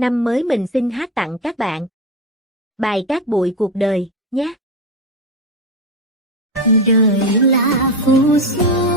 Năm mới mình xin hát tặng các bạn bài Cát bụi cuộc đời nhé. Đời là phù sa